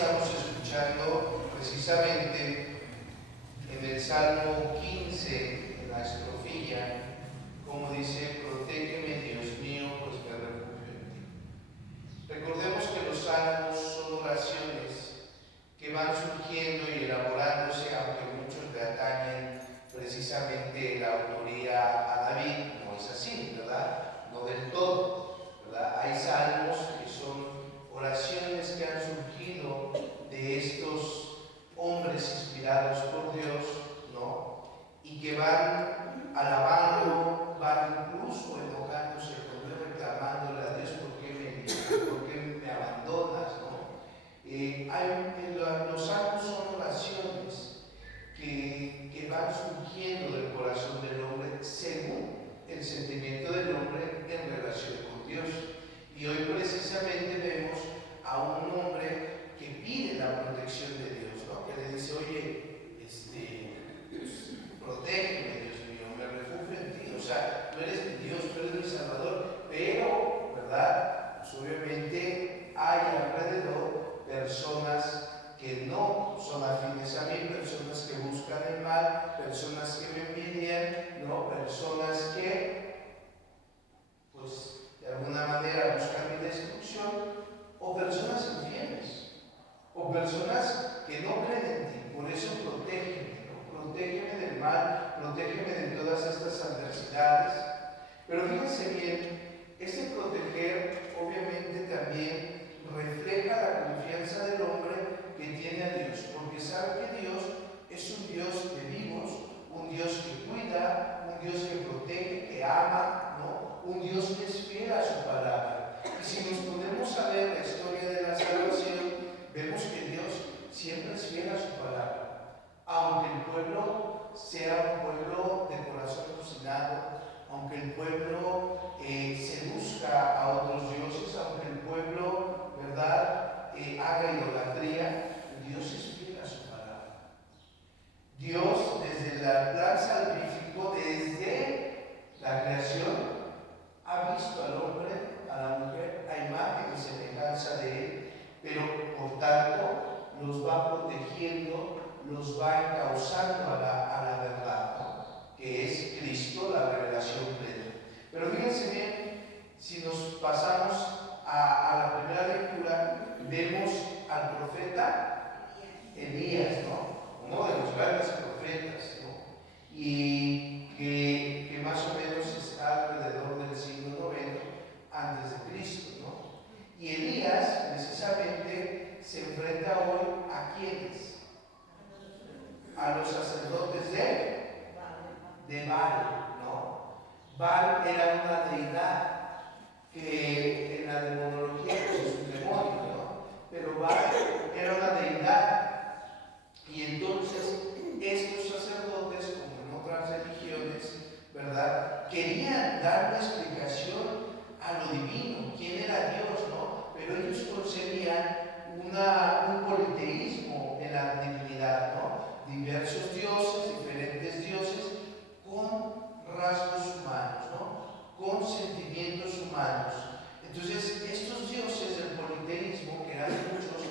estamos escuchando precisamente en el Salmo 15, en la estrofilla, como dice: protégeme, Dios mío, pues me refugio en ti. Recordemos que los salmos son oraciones que van surgiendo y elaborándose, aunque muchos le atañen precisamente la autoría a David. No es así, ¿verdad? No del todo, ¿verdad? Hay salmos que son oraciones que han surgido de estos hombres inspirados por Dios, ¿no? Y que van alabando, van incluso enojándose con Dios, reclamándole a Dios: ¿por qué me abandonas? ¿No? Los salmos son oraciones que van surgiendo del corazón del hombre según el sentimiento del hombre en relación con Dios. Y hoy precisamente vemos a un hombre que pide la protección de Dios, ¿no? Que le dice: oye, protégeme, Dios mío, me refugio en ti. O sea, tú eres mi Dios, tú eres mi Salvador, pero, ¿verdad? Pues obviamente hay alrededor personas que no son afines a mí, personas que buscan el mal, personas que me envidian, ¿no? Personas que, pues, de alguna manera buscan mi destrucción, o personas infieles, o personas que no creen en ti. Por eso protégeme, ¿no? Protégeme del mal, protégeme de todas estas adversidades. Pero fíjense bien, este proteger obviamente también refleja la confianza del hombre que tiene a Dios, porque sabe que Dios es un Dios de vivos, un Dios que cuida, un Dios que protege, que ama, ¿no? Un Dios que es fiel a su palabra. Y si nos ponemos a ver la historia de la salvación, vemos que Dios siempre es fiel a su palabra. Aunque el pueblo sea un pueblo de corazón cocinado, aunque el pueblo seduzca a otros dioses, aunque el pueblo, ¿verdad?, haga idolatría, Dios es fiel a su palabra. Dios, desde el plan salvífico, desde la creación, ha visto al hombre, a la mujer, a imagen y semejanza de él, pero por tanto los va protegiendo, los va encauzando a la verdad, ¿no? Que es Cristo, la revelación plena. Pero fíjense bien, si nos pasamos a la primera lectura, vemos al profeta Elías, ¿no? Uno de los grandes profetas, ¿no? Y que más o menos está alrededor del siglo IX antes de Cristo, ¿no? Y Elías precisamente se enfrenta hoy ¿a quiénes? A los sacerdotes de Baal, ¿no? Baal era una deidad que en la demonología pues es un demonio, ¿no? Pero Baal era una deidad, y entonces estos sacerdotes, como en otras religiones, ¿verdad?, querían dar una explicación a lo divino, quién era Dios, ¿no? Pero ellos concebían un politeísmo en la divinidad, ¿no? Diversos dioses, diferentes dioses, con rasgos humanos, ¿no? Con sentimientos humanos. Entonces, estos dioses del politeísmo, que eran muchos,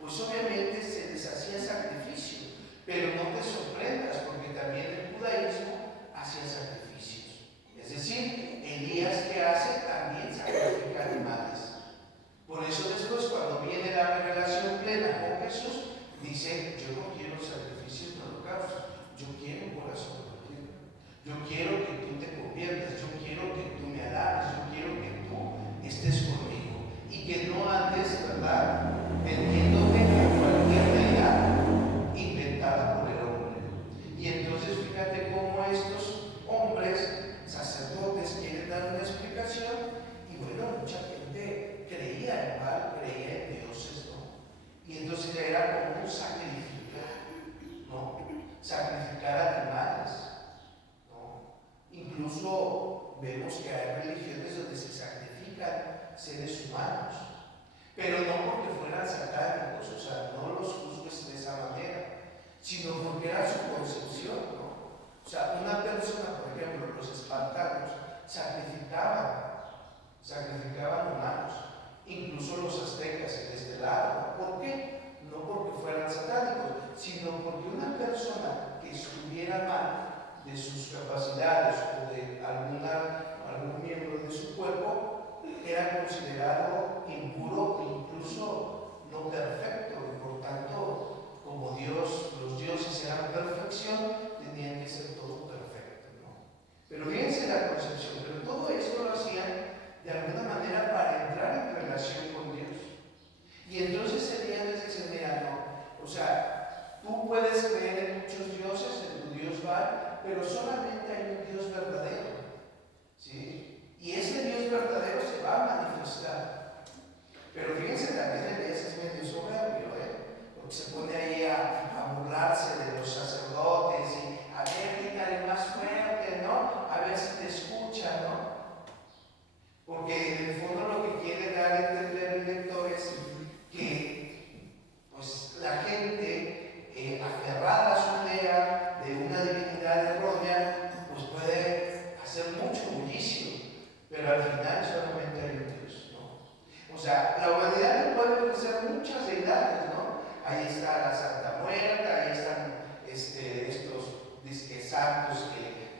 pues obviamente se les hacía sacrificio. Pero no te sorprendas, porque también el judaísmo hacía sacrificios. Es decir, Elías, que hace, también sacrifica animales. Por eso después, cuando viene la revelación plena con Jesús, dice: yo no quiero sacrificios de holocaustos, yo quiero un corazón contigo. Yo quiero que tú te conviertas, yo quiero que tú me alabes, yo quiero que tú estés conmigo y que no andes, ¿verdad?, vendiéndote a cualquier deidad inventada por el hombre. Y entonces fíjate cómo estos hombres, sacerdotes, quieren dar una explicación, y bueno, mucha gente creía en Baal, creía en dioses, ¿no? Y entonces era como un sacrificar, ¿no? Sacrificar animales. Incluso vemos que hay religiones donde se sacrifican seres humanos, pero no porque fueran satánicos, o sea, no los juzgues de esa manera, sino porque era su concepción, ¿no? O sea, una persona, por ejemplo, los espartanos sacrificaban humanos, incluso los aztecas en este lado. ¿Por qué? No persona que estuviera mal de sus capacidades o de algún miembro de su cuerpo era considerado impuro e incluso no perfecto, y por tanto, como los dioses eran perfección, tenían que ser todo perfecto, ¿no? Pero fíjense la concepción, pero todo esto lo hacían de alguna manera para entrar en relación con Dios. Y entonces Elías les dice, mira, no, o sea, tú puedes creer en muchos dioses, en tu Dios Baal, pero solamente hay un Dios verdadero, ¿sí? Y ese Dios verdadero se va a manifestar. Pero fíjense, también Elías es medio soberbio, porque se pone ahí a burlarse de los sacerdotes y a ver, grítale más fuerte, ¿no? A ver si te escucha, ¿no? Porque en el fondo lo que quiere dar a entender el lector es que pues, la gente aferrada a su idea de una divinidad errónea, pues puede hacer mucho bullicio, pero al final solamente hay un Dios, ¿no? O sea, la humanidad puede ofrecer muchas deidades, ¿no? Ahí está la Santa Muerte, ahí están estos disque santos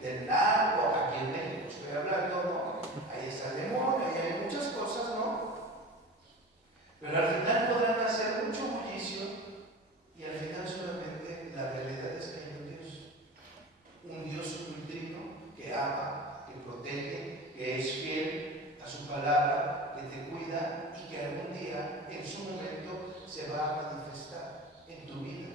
del narco, aquí en México estoy hablando, ¿no? Ahí está el demonio, ahí hay muchas cosas, ¿no? Pero al final podrán hacer mucho bullicio y al final solamente la realidad es que hay un Dios trino que ama, que protege, que es fiel a su palabra, que te cuida y que algún día, en su momento, se va a manifestar en tu vida,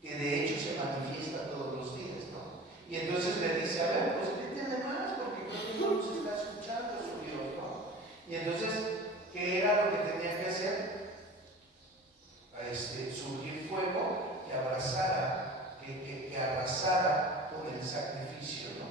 que de hecho se manifiesta todos los días, ¿no? Y entonces le dice, a ver, pues métele más, porque creo que no nos está escuchando su Dios, ¿no? Y entonces, ¿qué era lo que tenía que hacer? Surgir fuego que abrazara, que arrasara con el sacrificio, ¿no?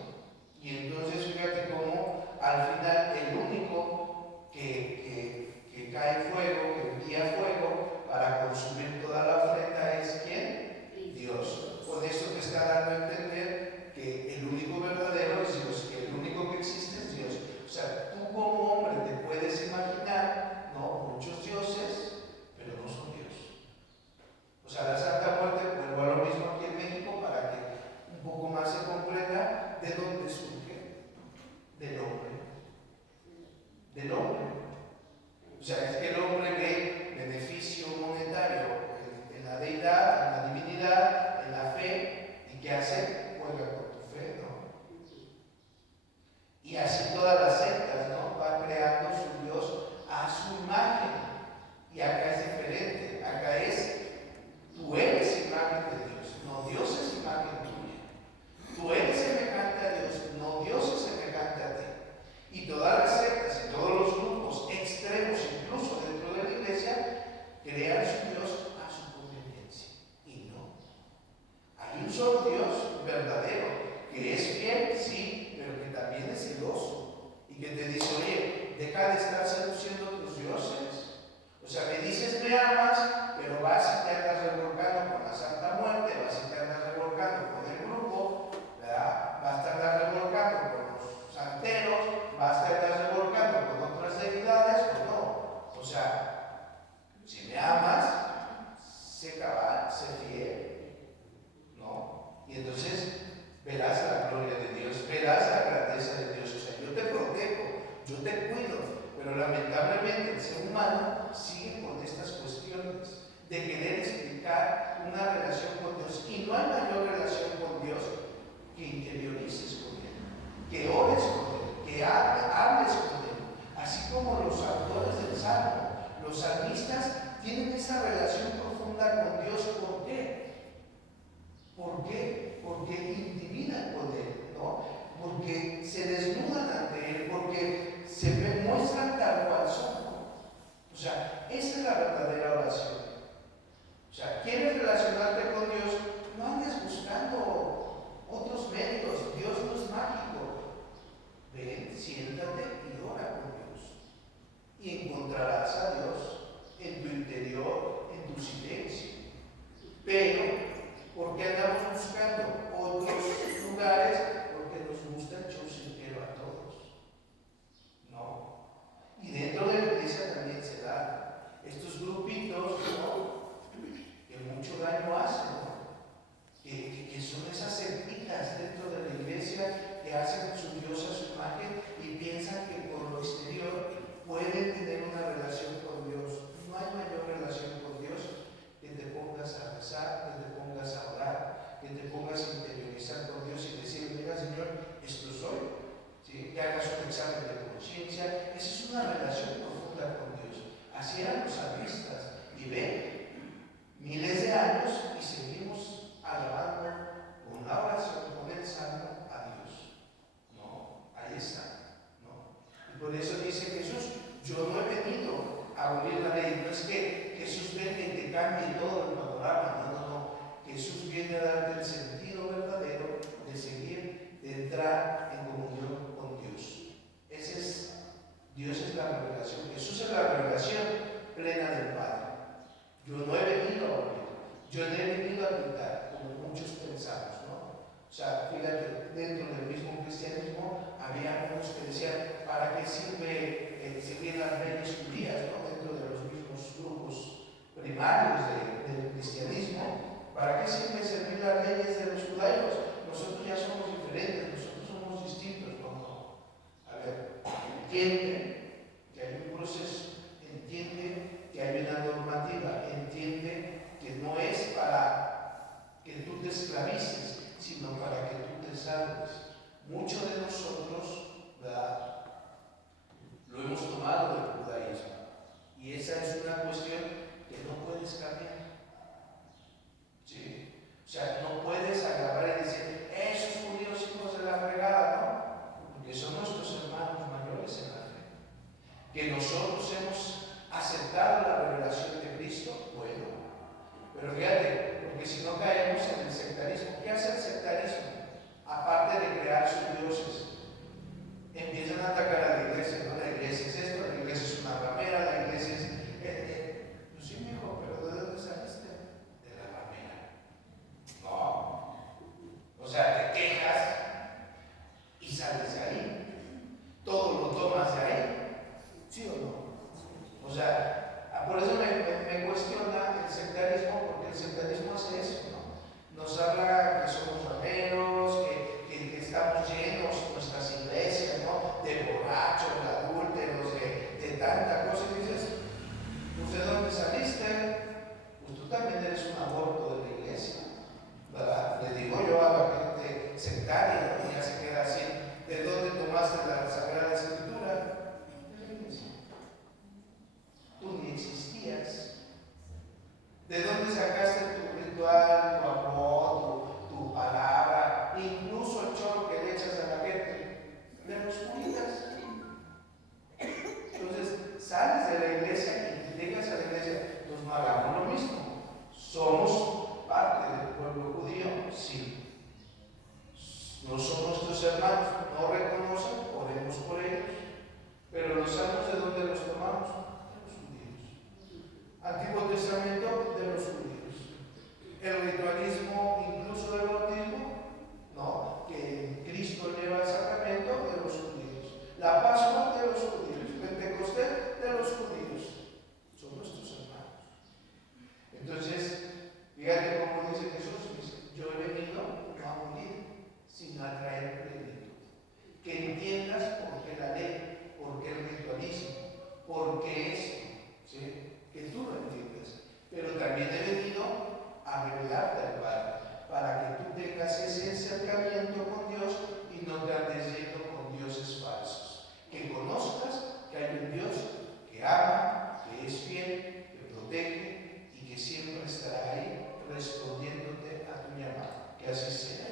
Y entonces fíjate cómo al final el único que cae fuego, que envía fuego para consumir toda la ofrenda es ¿quién? Dios. Con esto te está dando a entender que el único verdadero es Dios, que el único que existe es Dios. O sea, tú como hombre te puedes imaginar, ¿no? Muchos dioses, pero no son Dios. O sea, la Santa Muerte, vuelvo a lo mismo aquí en México para que un poco más se comprenda de dónde surge. Del hombre. Del hombre. O sea, es que el hombre ve beneficio monetario en la deidad, en la divinidad, en la fe, y ¿qué hace? Juega con tu fe, ¿no? Y así todas las sectas, ¿no? Van creando su Dios a su imagen. Y acá es diferente. Acá es tú eres imagen de Dios, no Dios es imagen tuya. Tú eres semejante a Dios, no Dios es semejante a ti. Y todas las sectas y todos los grupos extremos, incluso dentro de la iglesia, crean su Dios a su conveniencia. Y no. Hay un solo Dios verdadero, que es fiel, sí, pero que también es celoso. Y que te dice, oye, deja de estar seduciendo a tus dioses. O sea, me dices me amas, pero vas y te andas revolcando con la Santa Muerte, vas y te andas revolcando con el grupo, ¿verdad? Vas a andar revolcando con los santeros, vas a andar revolcando con otras deidades, o no. O sea, si me amas, sé cabal, sé fiel, ¿no? Y entonces verás la gloria de Dios, verás la grandeza de Dios. O sea, yo te protejo, yo te cuido. Pero lamentablemente el ser humano sigue con estas cuestiones de querer explicar una relación con Dios. Y no hay mayor relación con Dios que interiorices con Él, que ores con Él, que hables con Él. Así como los autores del Salmo, los salmistas tienen esa relación profunda con Dios. ¿Por qué? ¿Por qué? Porque intimidan con Él, ¿no? Porque se desnudan ante Él, porque se muestran tal cual son. O sea, esa es la verdadera oración. O sea, ¿quieres relacionarte con Dios? No andes buscando otros métodos. Dios no es mágico. Ven, siéntate y ora con Dios. Y encontrarás a Dios en tu interior, en tu silencio. Pero, ¿por qué andamos buscando otros lugares? Porque nos gusta el chaucintero a todos. No. Y dentro de la iglesia también se da. Estos grupos Así eran los salmistas. Y ven, miles de años y seguimos alabando con la oración, con el salmo a Dios. No, ahí está. ¿No? Y por eso dice Jesús, yo no he venido a abolir la ley. No es que Jesús venga y te cambie todo el panorama. No, no, no. Jesús viene a darte el sentido verdadero de seguir, de entrar en comunión con Dios. Ese es, Dios es la revelación. Jesús es la revelación plena del Padre. Yo no he venido a abolir. Yo no he venido a quitar, como muchos pensamos, ¿no? O sea, fíjate, dentro del mismo cristianismo había unos que decían, ¿para qué sirve seguir las leyes judías, ¿no? Dentro de los mismos grupos primarios del cristianismo, ¿para qué sirve seguir las leyes de los judaicos? Nosotros ya somos diferentes, nosotros somos distintos, ¿no? A ver, entiende que hay un proceso, entiende que hay una normativa, entiende que no es para que tú te esclavices, sino para que tú te salves. Muchos de nosotros, ¿verdad?, lo hemos tomado del judaísmo. Y esa es una cuestión que no puedes cambiar. ¿Sí? O sea, no puedes agarrar y decir, esos judíos hijos de la fregada, ¿no? Porque son nuestros hermanos mayores en la fe. Que nosotros hemos aceptado la revelación de Cristo, bueno. Pero fíjate, porque si no caemos en el sectarismo. ¿Qué hace el sectarismo? Aparte de crear sus dioses, empiezan a atacar a la iglesia, ¿no? La iglesia es esto, la iglesia es una ramera, la iglesia es... pues sí, mijo, pero ¿de dónde saliste? De la ramera. No. O sea, te quejas y sales de ahí. Todo lo tomas de ahí. ¿Sí o no? O sea, por eso me cuestiona el sectarismo, porque el sectarismo hace eso, ¿no? Nos habla que somos rameros, que estamos llenos nuestras iglesias, ¿no? De borrachos, de adúlteros, de tanta cosa. Y dices, pues ¿de dónde saliste? Pues tú también eres un aborto de la iglesia, ¿verdad? Le digo yo a la gente sectaria, ¿no? Y ya se queda así. ¿De dónde tomaste la Sagrada Escritura? De la iglesia. Tú ni existías. ¿De dónde sacaste tu ritual, tu amor, tu palabra, incluso el chorro que le echas a la gente? De los judíos. Entonces, sales de la iglesia y llegas a la iglesia, pues no hagamos lo mismo. Somos parte del pueblo judío, sí. No son nuestros hermanos, no reconocen, oremos por ellos. Pero los salmos, ¿de dónde los tomamos? De los judíos. Antiguo Testamento, de los judíos. El ritualismo, incluso del bautismo, no, que Cristo lleva el sacramento, de los judíos. La Pascua, de los judíos. Pentecostés, de los judíos. Son nuestros hermanos. Entonces, fíjate cómo dice Jesús, dice, yo he venido no a morir, sino a traer plenitud. Que entiendas por qué la ley, por qué el ritualismo, por qué esto, ¿sí? Que tú lo entiendas. Pero también he venido a revelarte al Padre, para que tú tengas ese acercamiento con Dios y no te andes yendo con dioses falsos. Que conozcas que hay un Dios que ama, que es fiel, que protege y que siempre estará ahí respondiéndote a tu llamada. Que así sea.